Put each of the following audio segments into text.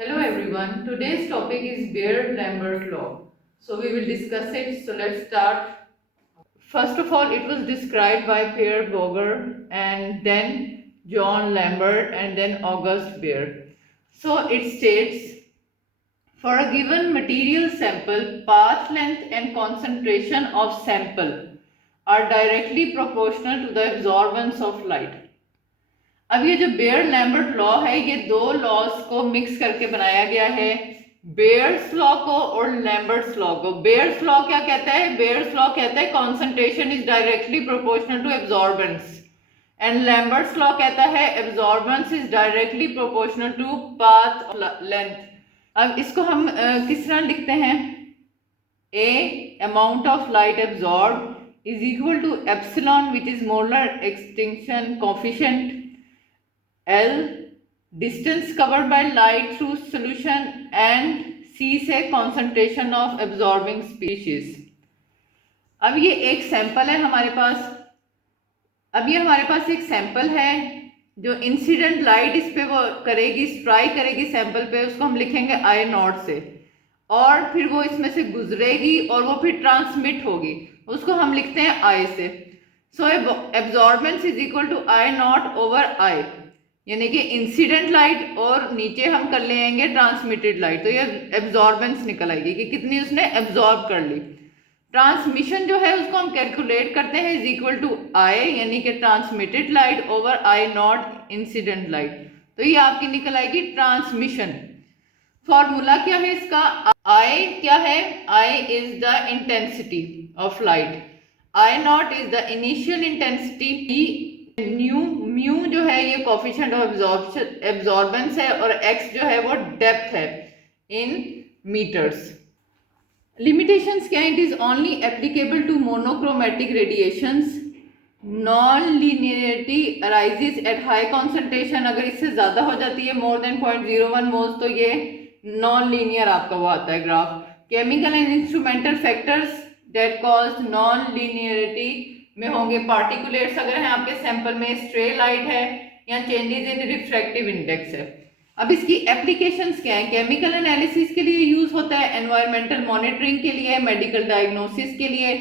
Hello everyone, today's topic is Beer-Lambert law. So we will discuss it. So let's start. First of all, it was described by Pierre Boger and then John Lambert and then August Beer. So it states, for a given material sample, path length and concentration of sample are directly proportional to the absorbance of light. अब ये जो bear Lambert law है, ये दो laws को mix करके बनाया गया है, बेयर्स लॉ को और लैम्बर्ट्स लॉ को। बेयर्स लॉ क्या कहता है? बेयर्स लॉ कहता है concentration is directly proportional to absorbance, and Lambert's law कहता है absorbance is directly proportional to path length. अब इसको हम किस तरह लिखते हैं? A amount of light absorb is equal to epsilon which is molar extinction coefficient, L distance covered by light through solution, and C से concentration of absorbing species। अब ये एक सैंपल है हमारे पास। अब ये हमारे पास एक सैंपल है, जो इंसिडेंट लाइट इस पे वो करेगी, स्ट्राइक करेगी सैंपल पे, उसको हम लिखेंगे I नॉट से, और फिर वो इसमें से गुजरेगी और वो फिर ट्रांसमिट होगी, उसको हम लिखते हैं I से। So absorbance is equal to I not over I, यानी कि इंसिडेंट लाइट और नीचे हम कर लेंगे ट्रांसमिटेड लाइट, तो ये एब्जॉर्बेंस निकल आएगी कि कितनी उसने एब्जॉर्ब कर ली। ट्रांसमिशन जो है उसको हम कैलकुलेट करते हैं इज इक्वल टू आई, यानी कि transmitted light over I not incident light, तो ये आपकी निकल आएगी ट्रांसमिशन। फॉर्मूला क्या है इसका? आई क्या है? I is the intensity of light, I not is the initial intensity, mu जो है ये कोफिशिएंट ऑफ एब्जॉर्बेंस है, और एक्स जो है वो डेप्थ है इन मीटर्स। लिमिटेशंस क्या है? It is only applicable to monochromatic radiations, non linearity arises at high concentration, अगर इससे ज्यादा हो जाती है मोर देन 0.01 मोल्स तो ये नॉन लीनियर आपका वो आता है graph. Chemical and instrumental factors that cause non linearity में होंगे पार्टिकुलेट्स अगर है आपके सैंपल में, स्ट्रे लाइट है, या चेंजेस इन रिफ्रैक्टिव इंडेक्स है। अब इसकी एप्लीकेशंस क्या है? केमिकल एनालिसिस के लिए यूज होता है, एनवायरमेंटल मॉनिटरिंग के लिए, मेडिकल डायग्नोसिस के लिए,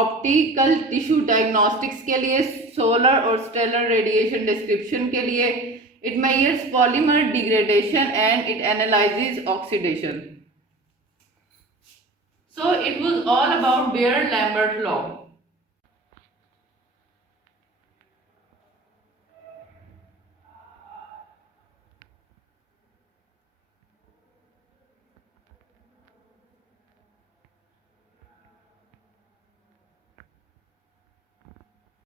ऑप्टिकल टिश्यू डायग्नोस्टिक्स के लिए, सोलर और स्टेलर रेडिएशन डिस्क्रिप्शन के लिए। It measures polymer degradation and it analyses oxidation. So it was all about Beer-Lambert law.